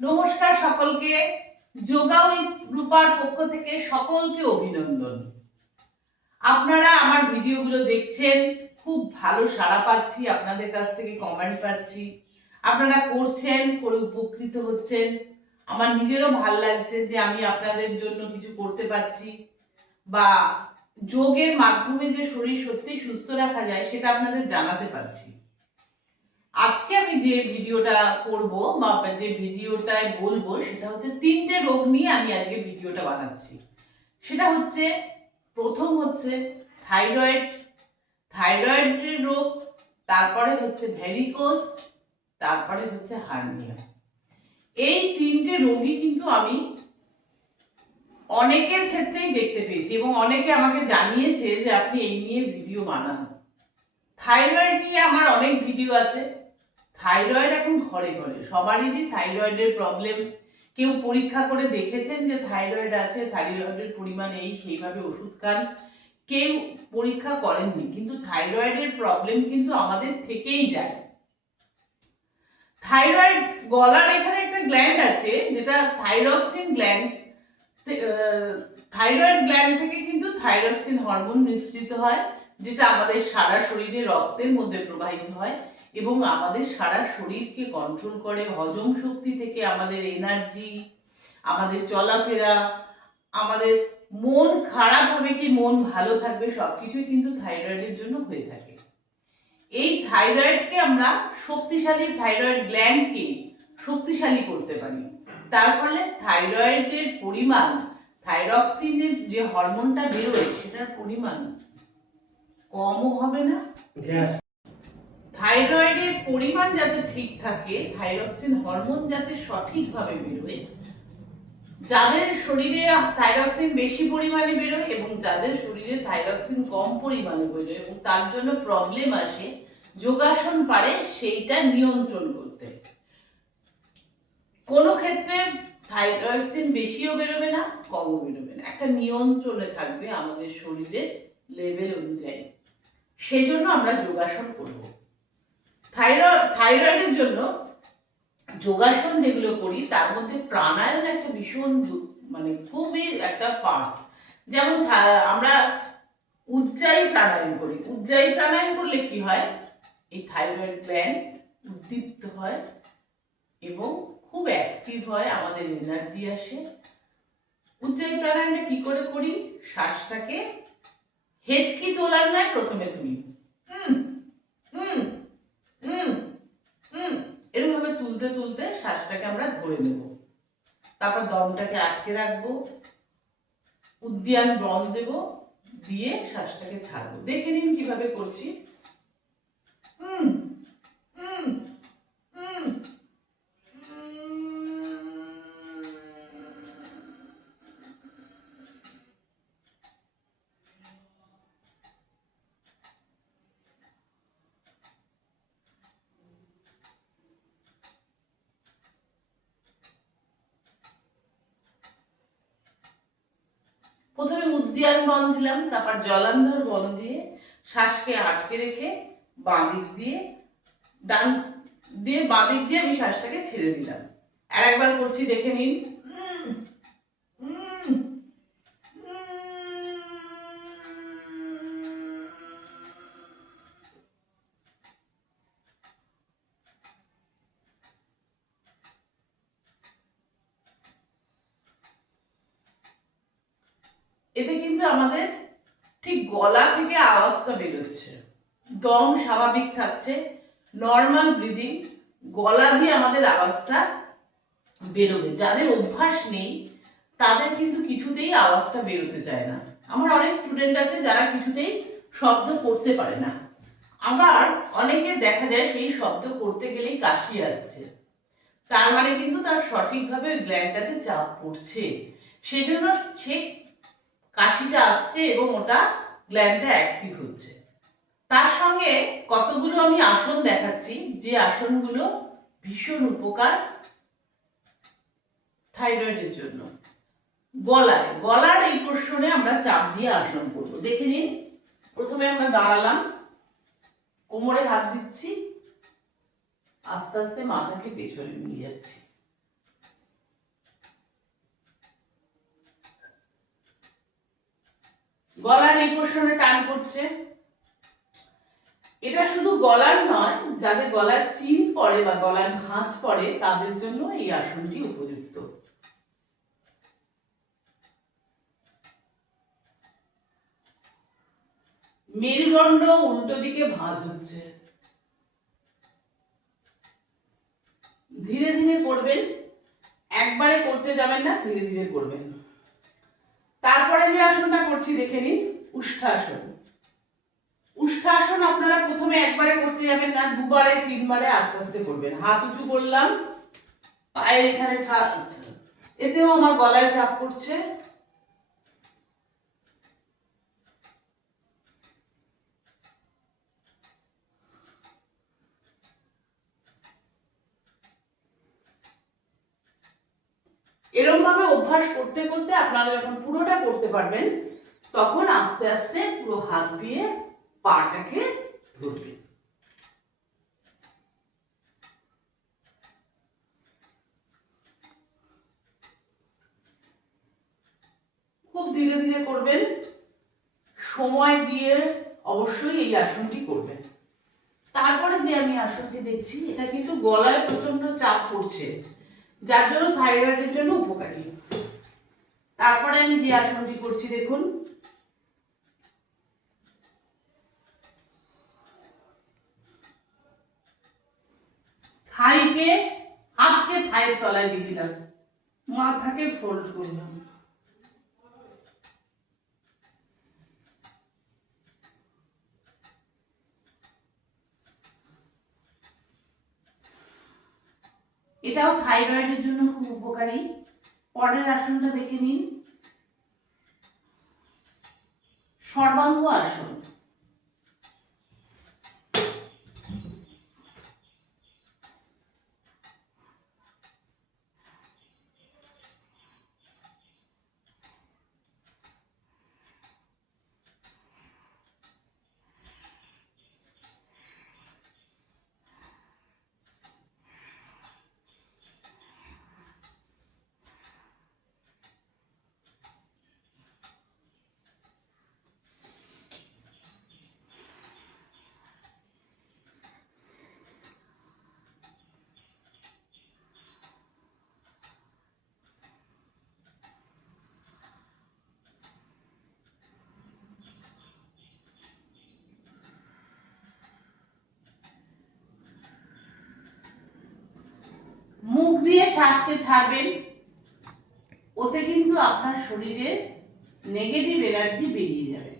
নমস্কার সকলকে। যোগা উইথ রূপার পক্ষ থেকে সকলকে অভিনন্দন। আপনারা আমার ভিডিওগুলো দেখছেন, খুব ভালো সাড়া পাচ্ছি, আপনাদের কাছ থেকে কমেন্ট পাচ্ছি, আপনারা করছেন, করে উপকৃত হচ্ছেন। আমার নিজেরও ভাল লাগছে যে আমি আপনাদের জন্য কিছু করতে পারছি, বা যোগের মাধ্যমে যে শরীর সত্যি সুস্থ রাখা যায় সেটা আপনাদের জানাতে পারছি। আজকে আমি যে ভিডিওটা করব বা যে ভিডিওটায় বলবো সেটা হচ্ছে 3টে রোগ নিয়ে আমি আজকে ভিডিওটা বানাচ্ছি। সেটা হচ্ছে, প্রথম হচ্ছে থাইরয়েড, থাইরয়েডের রোগ, তারপরে হচ্ছে ভ্যারিকোজ, তারপরে হচ্ছে হার্নিয়া। এই 3টে রোগই কিন্তু আমি অনেকের ক্ষেত্রেই দেখতে পেয়েছি এবং অনেকে আমাকে জানিয়েছে যে আপনি এই নিয়ে ভিডিও বানান। থাইরয়েড নিয়ে আমার অনেক ভিডিও আছে। থাইরয়েড এখন ঘরে ঘরে সবারই থাইরয়েডের প্রবলেম। কেউ পরীক্ষা করে দেখেছেন যে থাইরয়েড আছে, থাইরয়েডের পরিমাণ এই, সেইভাবে ওষুধ খান। কেউ পরীক্ষা করেননি, কিন্তু থাইরয়েডের প্রবলেম কিন্তু আমাদের থেকেই যায়। থাইরয়েড, গলার এখানে একটা গ্ল্যান্ড আছে যেটা থাইরক্সিন গ্ল্যান্ড। থাইরয়েড গ্ল্যান্ড থেকে কিন্তু থাইরক্সিন হরমোন নিঃসৃত হয়, যেটা আমাদের সারা শরীরে রক্তের মধ্যে প্রবাহিত হয় এবং আমাদের সারা শরীরকে কন্ট্রোল করে। হজম শক্তি থেকে আমাদের এনার্জি, আমাদের চলাফেরা, আমাদের মন খারাপ হবে কি মন ভালো থাকবে, সবকিছুই কিন্তু থাইরয়েডের জন্য হয়ে থাকে। এই থাইরয়েডকে আমরা শক্তিশালী, থাইরয়েড গ্ল্যান্ডকে শক্তিশালী করতে পারি। তার ফলে থাইরয়েডের পরিমাণ, থাইরক্সিনের যে হরমোনটা বেরোয় সেটার পরিমাণ কমও হবে না। থাইরয়েডের পরিমাণ যাতে ঠিক থাকে, থাইরক্সিন হরমোন যাতে সঠিকভাবে বেরোয়, যাদের শরীরে থাইরক্সিন বেশি পরিমাণে বেরোয় এবং যাদের শরীরে থাইরক্সিন কম পরিমাণে বেরোয় এবং তার জন্য প্রবলেম আসে, যোগাসন পারে সেইটা নিয়ন্ত্রণ করতে। কোনো ক্ষেত্রে থাইরক্সিন বেশিও বেরোবে না, কমও বেরোবে না, একটা নিয়ন্ত্রণে থাকবে আমাদের শরীরের লেভেল অনুযায়ী। সেই জন্য আমরা যোগাসন করব। থাইরয়েডের জন্য যোগাসন যেগুলো করি তার মধ্যে প্রাণায়াম একটা ভীষণ খুবই একটা পার্ট। যেমন আমরা উজ্জায়ী প্রাণায়াম করি। উজ্জায়ী প্রাণায়াম করলে কি হয়, এই থাইরয়েড গ্ল্যান্ড উদ্দীপ্ত হয় এবং খুব অ্যাক্টিভ হয়, আমাদের এনার্জি আসে। উজ্জায়ী প্রাণায়ামটা কি করে করি, শ্বাসটাকে হেঁচকি তোলার নয়, প্রথমে তুলি, এরকমভাবে তুলতে তুলতে শ্বাসটাকে আমরা ধরে নেব, তারপর দমটাকে আটকে রাখবো, উদ্যান দম দেব, দিয়ে শ্বাসটাকে ছাড়বো। দেখে নিন কিভাবে করছি। প্রথমে উদ্যান বন দিলাম, তারপর জলান্ধর বন দিয়ে শ্বাসকে আটকে রেখে বাঁদিক দিয়ে, ডান দিয়ে বাঁদিক দিয়ে আমি শ্বাসটাকে ছেড়ে দিলাম। আর একবার করছি, দেখে নিন। এতে কিন্তু আমাদের ঠিক গলা থেকে আওয়াজটা বেরোচ্ছে, দম স্বাভাবিক থাকছে, নর্মাল ব্রিদিং, গলা দিয়ে আমাদের আওয়াজটা বেরোবে। যাদের অভ্যাস নেই তাদের কিন্তু কিছুতেই আওয়াজটা বেরোতে চায় না। আমার অনেক স্টুডেন্ট আছে যারা কিছুতেই শব্দ করতে পারে না, আবার অনেকে দেখা যায় সেই শব্দ করতে গেলেই কাশি আসছে, তার মানে কিন্তু তার সঠিকভাবে গ্ল্যান্ডটাতে চাপ পড়ছে, সেজন্য সে কাশিটা আসছে এবং ওটা গ্ল্যান্ডটা অ্যাক্টিভ হচ্ছে। তার সঙ্গে কতগুলো আমি আসন দেখাচ্ছি, যে আসনগুলো ভীষণ উপকার থাইরয়েডের জন্য। গলার এই পোর্শনে আমরা চাপ দিয়ে আসন করব। দেখে নিন, প্রথমে আমরা দাঁড়ালাম, কোমরে হাত দিচ্ছি, আস্তে আস্তে মাথাকে পেছনে নিয়ে যাচ্ছি, গলার এই পোর্শনে টান পড়ছে। এটা শুধু গলার নয়, যাদের গলার চিন পড়ে বা গলার ভাঁজ পড়ে তাদের জন্য এই আসনটি উপযুক্ত। মেরুদণ্ড উল্টো দিকে ভাঁজ হচ্ছে। ধীরে ধীরে করবেন, একবারে করতে যাবেন না, ধীরে ধীরে করবেন। তারপরে যে আসনটা করছি দেখে নিন, উষ্ঠাসন। উষ্ঠাসন আপনারা প্রথমে একবারে করতে যাবেন না, দুবারে তিনবারে আস্তে আস্তে করবেন। হাত উঁচু করলাম, পায়ের এখানে ছাড়, এতেও আমার গলায় চাপ পড়ছে। এরকম ভাবে অভ্যাস করতে করতে আপনারা যখন পুরোটা করতে পারবেন তখন আস্তে আস্তে পুরো হাত দিয়ে পাটাকে ধরবেন। খুব ধীরে ধীরে করবেন, সময় দিয়ে অবশ্যই এই আসনটি করবেন। তারপরে যে আমি আসনটি দেখছি, এটা কিন্তু গলায় প্রচন্ড চাপ পড়ছে, যার জন্য থাইরয়েডের জন্য উপকারী। তারপরে আমি যে আসনটি করছি দেখুন, থাইকে হাতকে থাইয়ের তলায় দিয়ে দিলাম, মাথাকে ফোল্ড করলাম। এটাও থাইরয়েডের জন্য খুব উপকারী। পরের আসনটা দেখে নিন, সর্বাঙ্গ আসন। মুখ দিয়ে শ্বাসকে ছাড়বেন, ওতে কিন্তু আপনার শরীরে নেগেটিভ এনার্জি বেরিয়ে যাবে।